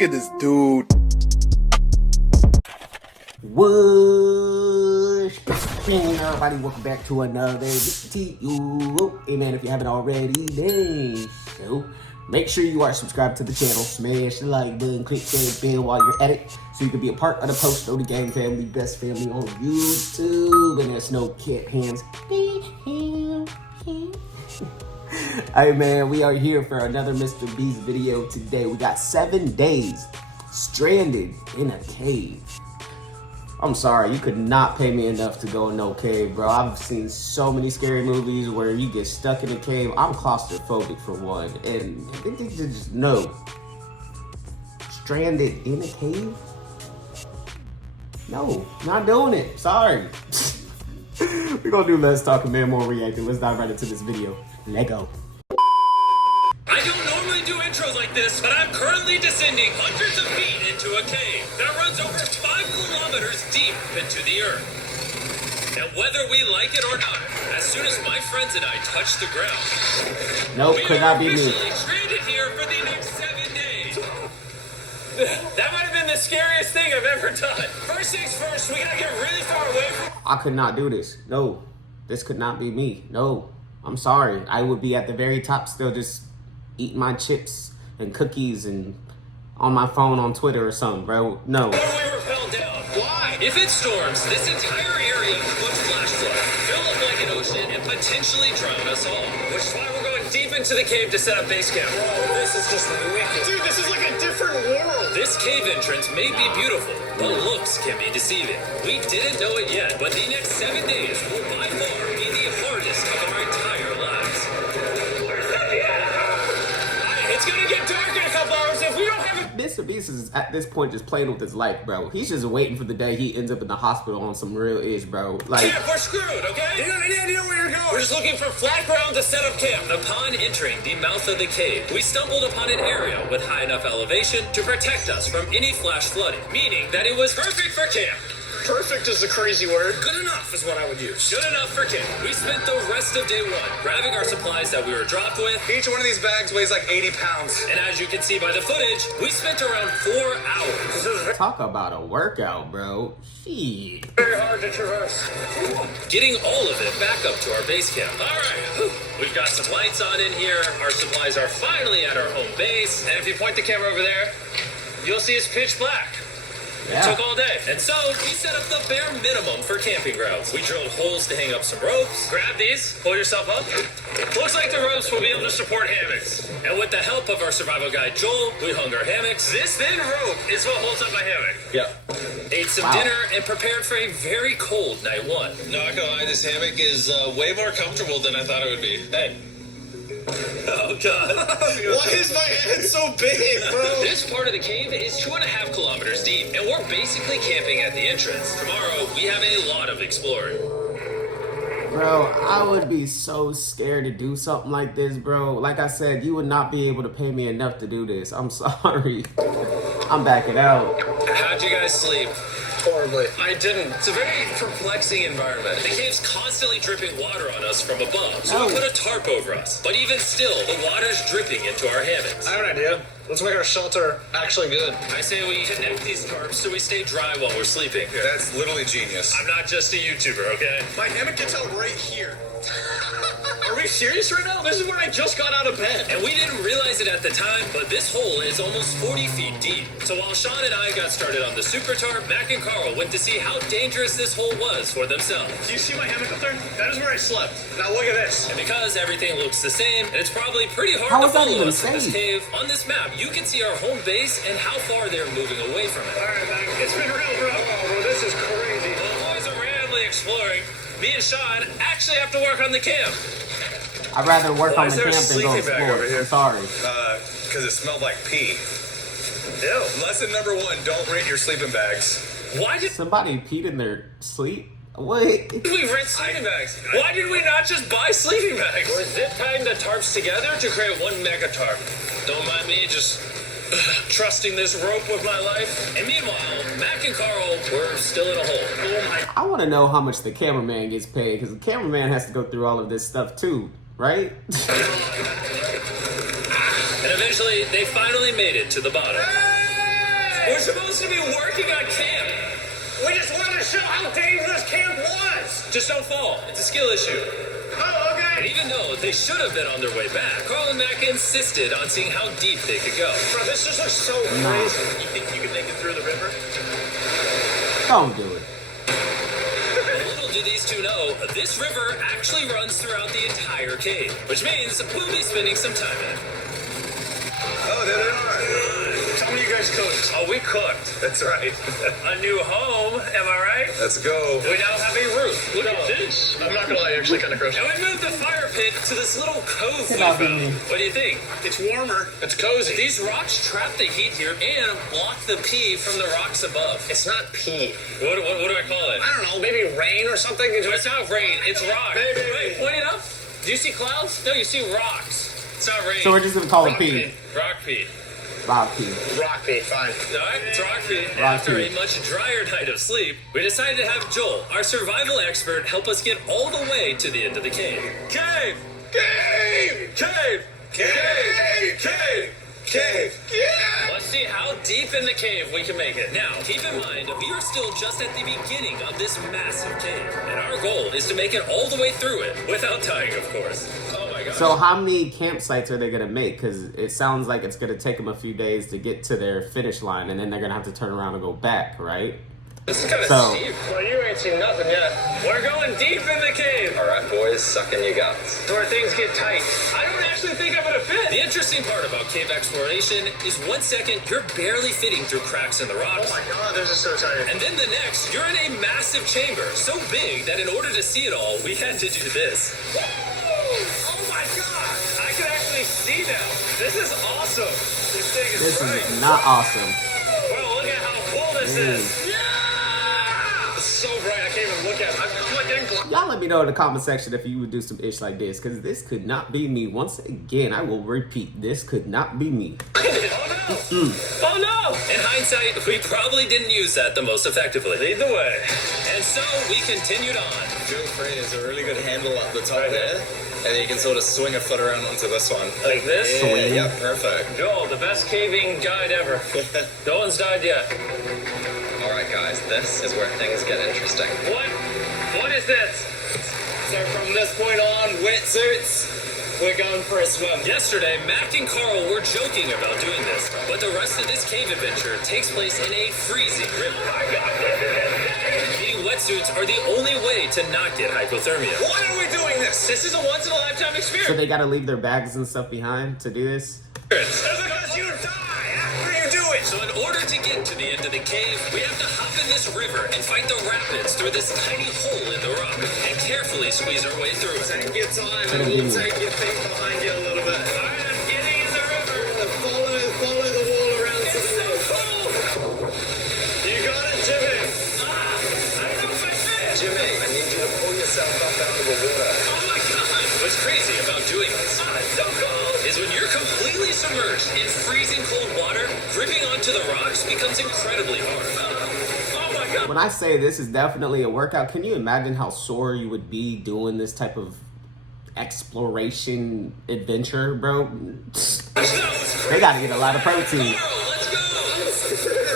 Look at this dude. Whoosh! Hey everybody, welcome back to another video. Hey man, if you haven't already, then so make sure you are subscribed to the channel. Smash the like button, click that bell while you're at it, so you can be a part of the Post of the Gang family, best family on YouTube. And there's no cat hands. Hey man, we are here for another MrBeast video today. We got 7 days stranded in a cave. I'm sorry, you could not pay me enough to go in no cave, bro. I've seen so many scary movies where you get stuck in a cave. I'm claustrophobic for one, and they just no. Stranded in a cave? No, not doing it. Sorry. We're gonna do less talking, man, more reacting. Let's dive right into this video. Let go. I don't normally do intros like this, but I'm currently descending hundreds of feet into a cave that runs over 5 kilometers deep into the earth. And whether we like it or not, as soon as my friends and I touch the ground, Nope, could not be me. we are officially stranded here for the next 7 days. That might have been the scariest thing I've ever done. First things first, we gotta get really far away from... I could not do this. No, this could not be me. No, I'm sorry. I would be at the very top still just eating my chips and cookies and on my phone on Twitter or something, bro. No. What if we were fell down? Why? If it storms, this entire area could flash flood, fill up like an ocean, and potentially drown us all. Which is why we're going deep into the cave to set up base camp. Whoa, this is just wicked. Dude, this is like a different world. This cave entrance may be beautiful, but looks can be deceiving. We didn't know it yet, but the next 7 days will by far be the hardest of our entire lives. It's gonna get dark in a couple hours if we don't have a... MrBeast is at this point just playing with his life, bro. He's just waiting for the day he ends up in the hospital on some real ish, bro. Like, Camp, we're screwed, okay? You got any idea where you're going? We're just looking for flat ground to set up camp. Upon entering the mouth of the cave, we stumbled upon an area with high enough elevation to protect us from any flash flooding, meaning that it was perfect for camp. Perfect is a crazy word. Good enough is what I would use. Good enough for camp. We spent the rest of day 1 grabbing our supplies that we were dropped with. Each one of these bags weighs like 80 pounds. And as you can see by the footage, we spent around 4 hours. talk about a workout, bro. Shit. Very hard to traverse. Getting all of it back up to our base camp. All right. We've got some lights on in here. Our supplies are finally at our home base. And if you point the camera over there, you'll see it's pitch black. It took all day. And so we set up the bare minimum for camping grounds. We drilled holes to hang up some ropes. Grab these, pull yourself up. Looks like the ropes will be able to support hammocks. And with the help of our survival guide Joel, we hung our hammocks. This thin rope is what holds up my hammock. Yeah. Ate some dinner and prepared for a very cold night 1. No, I can't lie, this hammock is way more comfortable than I thought it would be. Hey. Oh, God. Why is my head so big, bro? This part of the cave is 2.5 kilometers deep, and we're basically camping at the entrance. Tomorrow, we have a lot of exploring. Bro, I would be so scared to do something like this, bro. Like I said, you would not be able to pay me enough to do this. I'm sorry. I'm backing out. How'd you guys sleep? Horribly. I didn't. It's a very perplexing environment. The cave's constantly dripping water on us from above, so we put a tarp over us. But even still, the water's dripping into our hammocks. I have an idea. Let's make our shelter actually good. I say we connect these tarps so we stay dry while we're sleeping. That's literally genius. I'm not just a YouTuber, okay? My hammock gets out right here. Are we serious right now? This is where I just got out of bed. And we didn't realize it at the time, but this hole is almost 40 feet deep. So while Sean and I got started on the super tarp, Mac and Carl went to see how dangerous this hole was for themselves. Do you see my hammock up there? That is where I slept. Now look at this. And because everything looks the same, and it's probably pretty hard How to is that follow even us in this safe? cave, on this map, you can see our home base and how far they're moving away from it. All right, Mac. It's been real, bro. Oh, bro, this is crazy. The boys are randomly exploring. Me and Sean actually have to work on the camp. I'd rather work Why on is the there a camp than go sleeping bag over explore. here? I'm sorry. Because it smelled like pee. Ew. Lesson number 1, don't rent your sleeping bags. Why did Somebody peed in their sleep? What? we rent sleeping bags? Why did we not just buy sleeping bags? We're zip tying the tarps together to create one mega tarp. Don't mind me just trusting this rope with my life. And meanwhile, Mac and Carl were still in a hole. Oh my. I want to know how much the cameraman gets paid, because the cameraman has to go through all of this stuff too, right? And eventually, they finally made it to the bottom. We're supposed to be working on camp. We just wanted to show how dangerous camp was. Just don't fall. It's a skill issue. Oh, And okay. even though they should have been on their way back, Carl and Mac insisted on seeing how deep they could go. Bro, this just looks so Nah. crazy. You think you could make it through the river? Don't do it. Little do these two know, this river actually runs throughout the entire cave, which means we'll be spending some time in it. Oh, there they are. Tell me you guys cooked. Oh, we cooked. That's right. A new home, am I right? Let's go. We now have a roof. Look at this. I'm not gonna lie, you're actually kind of gross. And we moved the fire pit to this little cove we Cannot be found. me. What do you think? It's warmer. It's cozy. These rocks trap the heat here and block the pee from the rocks above. It's not pee. What do I call it? I don't know, maybe rain or something. It's not rain, it's rock. Maybe. Wait, point it up. Do you see clouds? No, you see rocks. It's not rain. So we're just gonna call it Rock P. pee. rock pee. Rock P. Rock pee, fine. Alright, it's rock pee. Rock After pee. a much drier night of sleep, we decided to have Joel, our survival expert, help us get all the way to the end of the cave. Cave! Cave! Cave! Cave! Cave! Cave! Yeah! Let's see how deep in the cave we can make it. Now, keep in mind, we are still just at the beginning of this massive cave, and our goal is to make it all the way through it, without dying, of course. Oh my god. So how many campsites are they gonna make? Because it sounds like it's gonna take them a few days to get to their finish line, and then they're gonna have to turn around and go back, right? This is kind of So- steep. Well, you ain't seen nothing yet. We're going deep in the cave. Alright, boys, suck in your guts. Where things get tight. I don't actually think I'm gonna fit. The interesting part about cave exploration is 1 second you're barely fitting through cracks in the rocks. Oh my god, this is so tight. And then the next, you're in a massive chamber, so big that in order to see it all, we had to do this. Oh my god! I can actually see now. This is awesome. This thing is This bright. is not awesome. Bro, look at how cool this is. Yeah! It's so bright, I can't even look at it. I'm like getting blind. Y'all let me know in the comment section if you would do some ish like this, because this could not be me. Once again, I will repeat, this could not be me. Oh no! In hindsight, we probably didn't use that the most effectively. Lead the way. And so we continued on. Joe Frey has a really good handle up the top there, and then you can sort of swing a foot around onto this one. Like this? Yeah, yeah, perfect. Joel, the best caving guide ever. No one's died yet. Alright guys, this is where things get interesting. What? What is this? So from this point on, wetsuits, we're going for a swim. Yesterday, Mac and Carl were joking about doing this, but the rest of this cave adventure takes place in a freezing river. Needing wetsuits are the only way to not get hypothermia. Why are we doing this? This is a once-in-a-lifetime So experience. they gotta leave their bags and stuff behind to do this? Because you die after you do it! So in order to get to the end of the cave, we have to hop in this river and fight the rapids through this tiny hole in the rock and carefully squeeze our way through it. Take your time That'll and be we'll me. take your feet behind you a little bit. Alright, I'm getting in the river. Follow the wall around to It's the so cold. You got it, Jimmy! I don't know if I fit. Jimmy, I need you to pull yourself up out of the water. Oh my god! What's crazy about doing this so cold, is when you're completely submerged in freezing cold water, gripping onto the rocks becomes incredibly hard. Oh my god! When I say this is definitely a workout, can you imagine how sore you would be doing this type of exploration adventure, bro? They gotta get a lot of protein. Carl, let's go!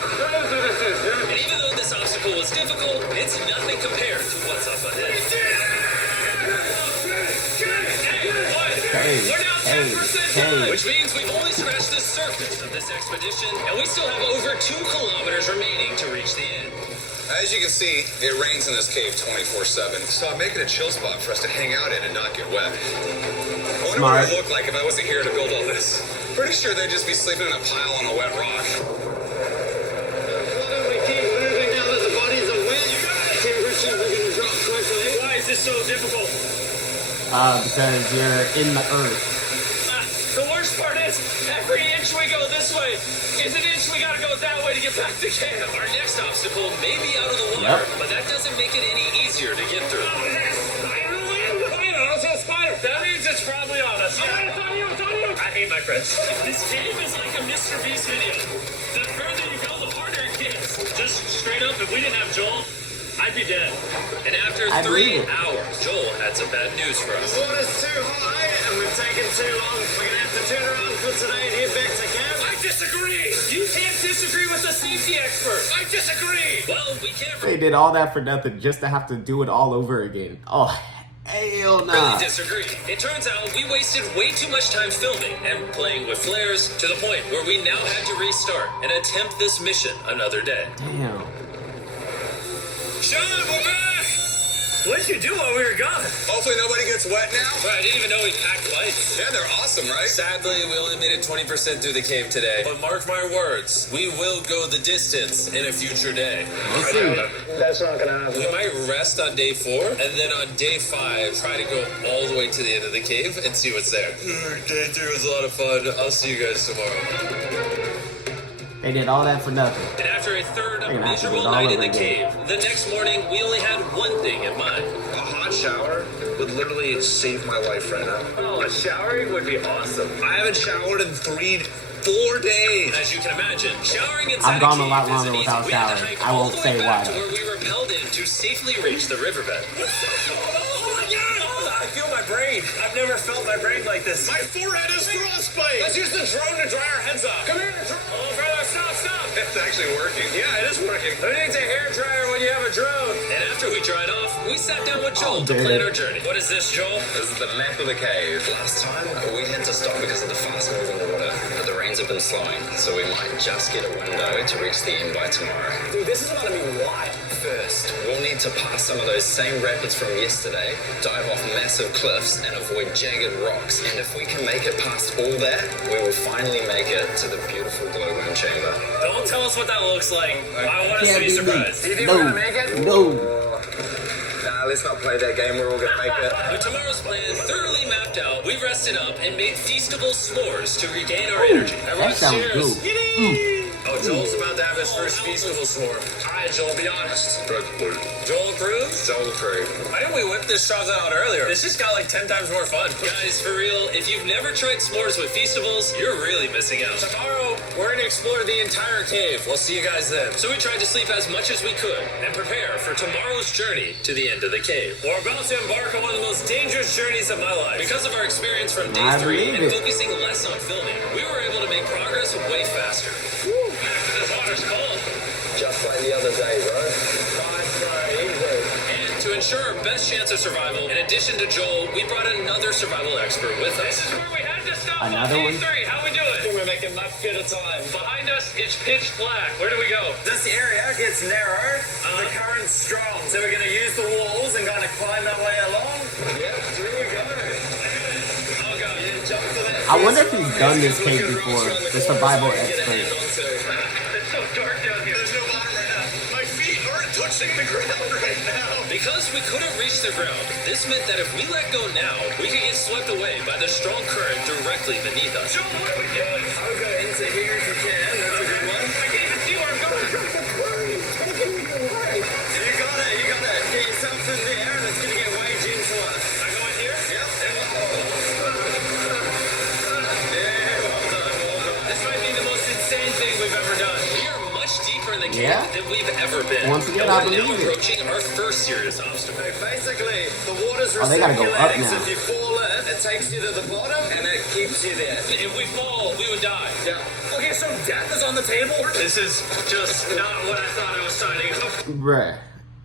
And even though this obstacle was difficult, it's nothing compared to what's up ahead. Hey, We're now hey, 10% hey. done, which means we've only scratched the surface of this expedition, and we still have over 2 kilometers remaining to reach the end. As you can see, it rains in this cave 24/7, so I'm making a chill spot for us to hang out in and not get wet. I wonder what Smart. it would look like if I wasn't here to build all this. Pretty sure they'd just be sleeping in a pile on a wet rock. Why don't we keep moving now that the bodies are wet? Temperatures are gonna drop quickly. Why is this so difficult? Because you're in the earth. The worst part is, every inch we go this way is an inch we gotta go that way to get back to camp. Our next obstacle may be out of the water, Yep. but that doesn't make it any easier to get through. That means it's probably on us. I hate my friends. This game is like a MrBeast video. The further you go, the harder it gets. Just straight up, if we didn't have Joel, I'd be dead. And after I believe 3 it. hours, Joel had some bad news for us. The water's too high and we've taken too long. We're gonna have to turn around for today and head back to camp. I disagree! You can't disagree with the safety expert! I disagree! Well, we can't They did all that for nothing just to have to do it all over again. Oh, hell nah. really disagree. It turns out we wasted way too much time filming and playing with flares to the point where we now had to restart and attempt this mission another day. Damn. Sean, we're back! What'd you do while we were gone? Hopefully nobody gets wet now. Well, I didn't even know we packed lights. Yeah, they're awesome, right? Sadly, we only made it 20% through the cave today. But mark my words, we will go the distance in a future day. We'll see. That's not gonna happen. We might rest on day 4, and then on day 5, try to go all the way to the end of the cave and see what's there. Day 3 was a lot of fun. I'll see you guys tomorrow. They did all that for nothing. And after a third They're gonna have to do miserable it all night in over the again. cave, the next morning we only had one thing in mind. A hot shower would literally save my life right now. Oh, showering would be awesome. I haven't showered in 4 days. As you can imagine, showering inside I've gone a cave lot isn't longer easy. without We had to showering. hike I all won't the say way back why. to where we rappelled in to safely reach the riverbed. Oh my god! I feel my brain. I've never felt my brain like this. My forehead is frostbite. Let's use the drone to dry our heads off. Come here, drone. Oh, brother, stop. It's actually working. Yeah, it is working. Who needs a hair dryer when you have a drone? And after we dried off, we sat down with Joel to dude. plan our journey. What is this, Joel? This is the map of the cave. Last time we had to stop because of the fast moving water, but the rains have been slowing, so we might just get a window to reach the end by tomorrow. Dude, this is about to be wild. First, we'll need to pass some of those same rapids from yesterday, dive off massive cliffs, and avoid jagged rocks. And if we can make it past all that, we will finally make it to the beautiful Glowworm chamber. Don't tell us what that looks like. I want us to Can't be be surprised. me. You think No. we're gonna make it? No. Nah, let's not play that game. We're all gonna make it. With tomorrow's plan thoroughly mapped out, we rested up and made feastable s'mores to regain our energy. That sounds good. Oh, Joel's about to have his first feastable s'more. All right, Joel, be honest. Joel approves? Joel approved. Why didn't we whip this chocolate out earlier? This just got like 10 times more fun. Guys, for real, if you've never tried s'mores with feastables, you're really missing out. Tomorrow, we're gonna explore the entire cave. We'll see you guys then. So we tried to sleep as much as we could and prepare for tomorrow's journey to the end of the cave. We're about to embark on one of the most dangerous journeys of my life. Because of our experience from day I 3 believe and it. focusing less on filming, we were able to make progress way faster. This water's cold. Just like the other day, bro. And to ensure our best chance of survival, in addition to Joel, we brought another survival expert with us. This is where we had to stop Another on one? day 3. How we doing? We're making lap at a time. Behind us, it's pitch black. Where do we go? This area gets narrow, the current's strong, so we're gonna use the walls and kind of climb our way along. Yeah, through we go. Oh god, you jump to that. I wonder if he's done this cave before. The survival expert. It's so dark down here. There's no bottom right now. My feet aren't touching the ground right now. Because we couldn't reach the ground, this meant that if we let go now, we could get swept away by the strong current directly beneath us. Joel, what are we doing? I'll go into here if you can. That's a good one. I can't even see where I'm going. You got it. Get yourself in there and it's gonna get way gentle. I go in here? Yep. This might be the most insane thing we've ever done. We are much deeper in the cave Yeah? than we've ever been. Once again, and I we're now believe it. approaching our first serious obstacle. Basically, the water's Oh, they gotta go up recirculating, so now. if you fall in, it takes you to the bottom and it keeps you there. If we fall, we would die. Yeah. Okay, so death is on the table? This is just not what I thought I was signing up for.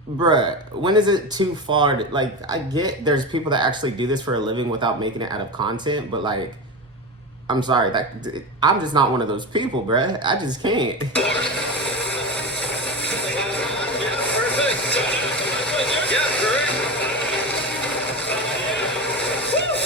Bruh, when is it too far? Like, I get there's people that actually do this for a living without making it out of content, but like, I'm sorry, I'm just not one of those people, bruh. I just can't.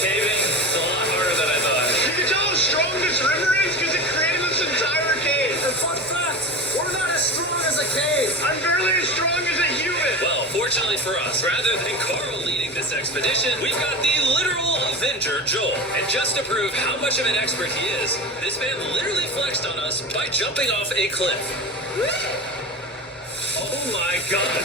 Caving is a lot harder than I thought. You can tell how strong this river is because it created this entire cave. And fun fact, we're not as strong as a cave. I'm barely as strong as a human. Well, fortunately for us, rather than Carl leading this expedition, we've got the literal Avenger, Joel. And just to prove how much of an expert he is, this man literally flexed on us by jumping off a cliff. Oh my god.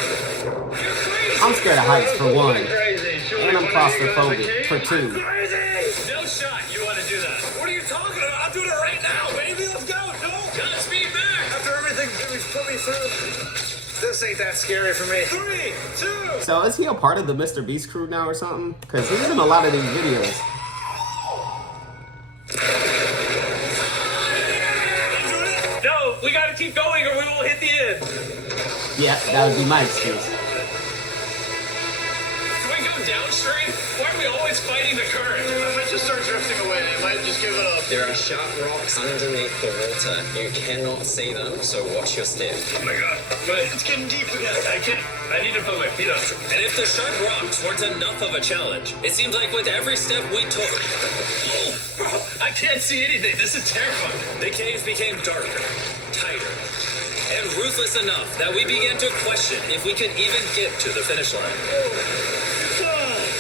You're crazy. I'm scared of heights for one, Crazy. and I'm claustrophobic for two. Crazy! No shot you want to do that. What are you talking about? I'm doing it right now, baby. Let's go. No. Godspeed back. After everything that we've put me through, this This ain't that scary for me. 3, 2. So is he a part of the MrBeast crew now or something? Because he's in a lot of these videos. No, we gotta keep going or we won't hit the end. Yeah, that would be my excuse. Can we go downstream? Why are we always fighting the current? I might just start drifting away. I might just give it up. There are sharp rocks underneath the water. You cannot see them, so watch your step. Oh my god. But it's getting deep again. I need to put my feet on. And if the sharp rocks weren't enough of a challenge, it seems like with every step we took... Oh, I can't see anything. This is terrifying. The caves became darker, tighter, and ruthless enough that we began to question if we could even get to the finish line.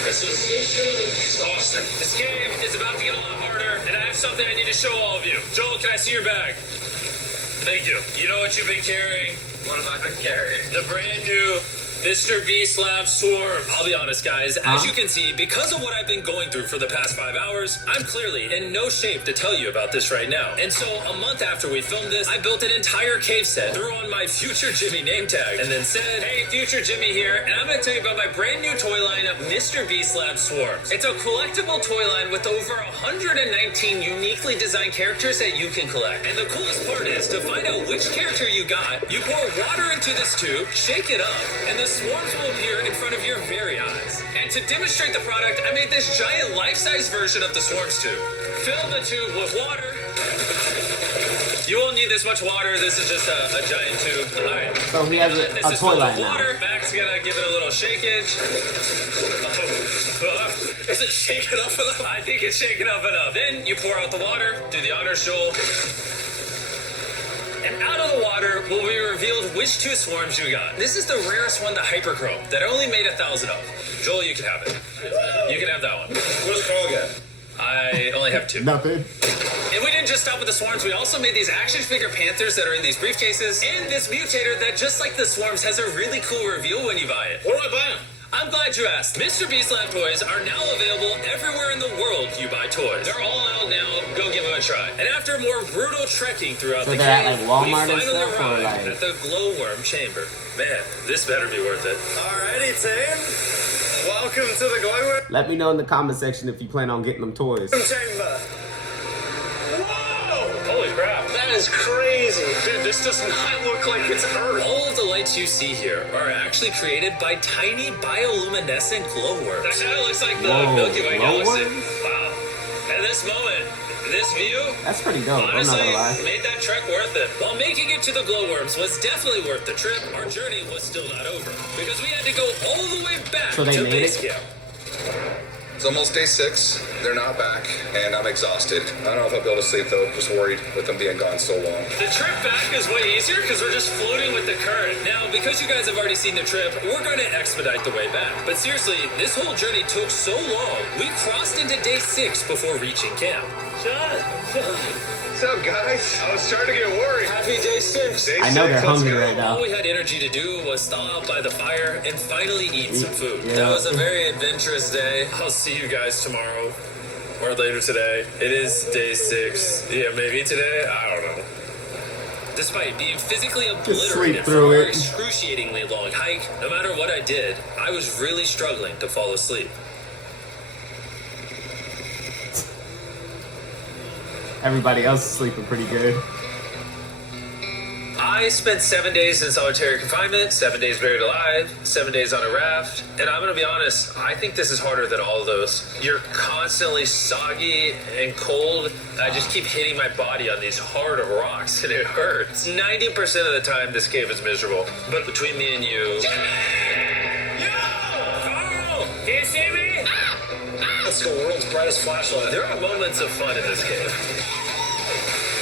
This is awesome. This game is about to get a lot harder, and I have something I need to show all of you. Joel, can I see your bag? Thank you. You know what you've been carrying? What have I been carrying? The brand new MrBeast Lab Swarm. I'll be honest, guys. As you can see, because of what I've been going through for the past 5 hours, I'm clearly in no shape to tell you about this right now. And so, a month after we filmed this, I built an entire cave set, threw on my Future Jimmy name tag, and then said, hey, Future Jimmy here, and I'm going to tell you about my brand new toy line of MrBeast Lab Swarms. It's a collectible toy line with over 119 uniquely designed characters that you can collect. And the coolest part is, to find out which character you got, you pour water into this tube, shake it up, and the swarms will appear in front of your very eyes. And to demonstrate the product, I made this giant life-size version of the swarms tube. Fill the tube with water. You won't need this much water. This is just a giant tube. All right. So he has a toy line now. Water. Mac's gonna give it a little shakeage. Is it shaken up enough? I think it's shaken up enough. Then you pour out the water. Do the honors, Joel. And out of the water will be revealed which 2 swarms you got. This is the rarest one, the Hyperchrome, that I only made 1,000 of. Joel, you can have it. You can have that one. What's Carl get? I only have 2. Nothing. And we didn't just stop with the swarms, we also made these action figure panthers that are in these briefcases, and this mutator that, just like the swarms, has a really cool reveal when you buy it. What do I buy? I'm glad you asked. MrBeast Lab toys are now available everywhere in the world you buy toys. They're all out now. Go give them a try. And after more brutal trekking throughout So the they're at, cave, like, Walmart we and finally stuff, or, arrived like- at the Glowworm chamber. Man, this better be worth it. Alrighty, team. Welcome to the Glowworm Let me know in the comment section if you plan on getting them toys. chamber. Whoa! Holy crap. That is crazy. Dude, this does not look like it's Earth. All of the lights you see here are actually created by tiny bioluminescent glowworms. That kind of looks like the Whoa, Milky Way galaxy. glowworms? Wow. At this moment, this view, That's pretty dope. I'm not honestly, gonna lie. made that trek worth it. While making it to the glowworms was definitely worth the trip, our journey was still not over. Because we had to go all the way back So they to made base it? camp. It's almost day 6. They're not back, and I'm exhausted. I don't know if I'll be able to sleep, though. Just worried with them being gone so long. The trip back is way easier because we're just floating with the current. Now, because you guys have already seen the trip, we're going to expedite the way back. But seriously, this whole journey took so long, we crossed into day 6 before reaching camp. What's up, guys? I was starting to get worried. Happy day 6. Day I know 6, they're let's hungry go. right now. All we had energy to do was thaw out by the fire and finally eat some food. Yeah. That was a very adventurous day. I'll see you guys tomorrow or later today. It is day 6. Yeah, maybe today. I don't know. Despite being physically sleep obliterated through from our it. excruciatingly long hike, no matter what I did, I was really struggling to fall asleep. Everybody else is sleeping pretty good. I spent 7 days in solitary confinement, 7 days buried alive, 7 days on a raft, and I'm gonna be honest, I think this is harder than all of those. You're constantly soggy and cold. I just keep hitting my body on these hard rocks and it hurts. 90% of the time this cave is miserable, but between me and you... Carl! Can you see me? That's the world's brightest flashlight. There are moments of fun in this cave.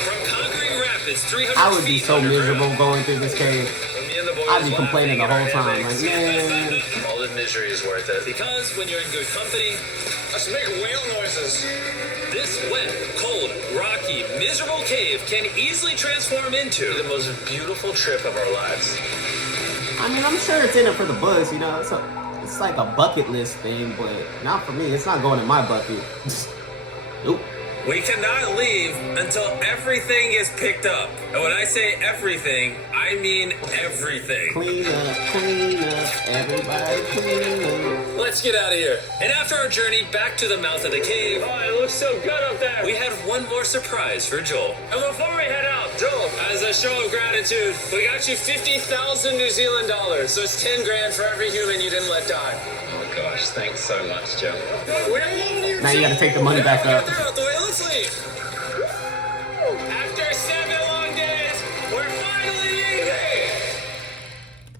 From conquering rapids 300 I would be feet so underground, miserable going through this cave. me and the boys I'd be complaining the laughing whole at our time, hammocks. like, man. All the misery is worth it. Because when you're in good company, Let's make whale noises. this wet, cold, rocky, miserable cave can easily transform into the most beautiful trip of our lives. I mean, I'm sure it's in it for the buzz, you know. It's like a bucket list thing, but not for me. It's not going in my bucket. Nope. We cannot leave until everything is picked up. And when I say everything, I mean everything. Clean up, everybody clean up. Let's get out of here. And after our journey back to the mouth of the cave, Oh, it looks so good up there. we had one more surprise for Joel. And before we head out, Joel, As a show of gratitude, we got you 50,000 New Zealand dollars. So it's 10 grand for every human you didn't let die. Oh gosh, thanks so much, Joe. we're leaving you Now you gotta take the money back up. They're out the way. Let's leave. After 7 long days, we're finally leaving.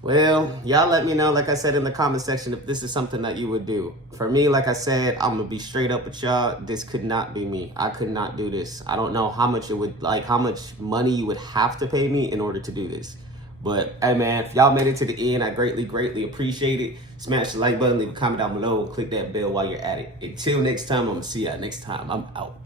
Well, y'all let me know, like I said in the comment section, if this is something that you would do. For me, like I said, I'm gonna be straight up with y'all. This could not be me. I could not do this. I don't know how much it would, like how much money you would have to pay me in order to do this. But hey man, if y'all made it to the end, I greatly appreciate it. Smash the like button, leave a comment down below, and click that bell while you're at it. Until next time, I'm gonna see y'all next time. I'm out.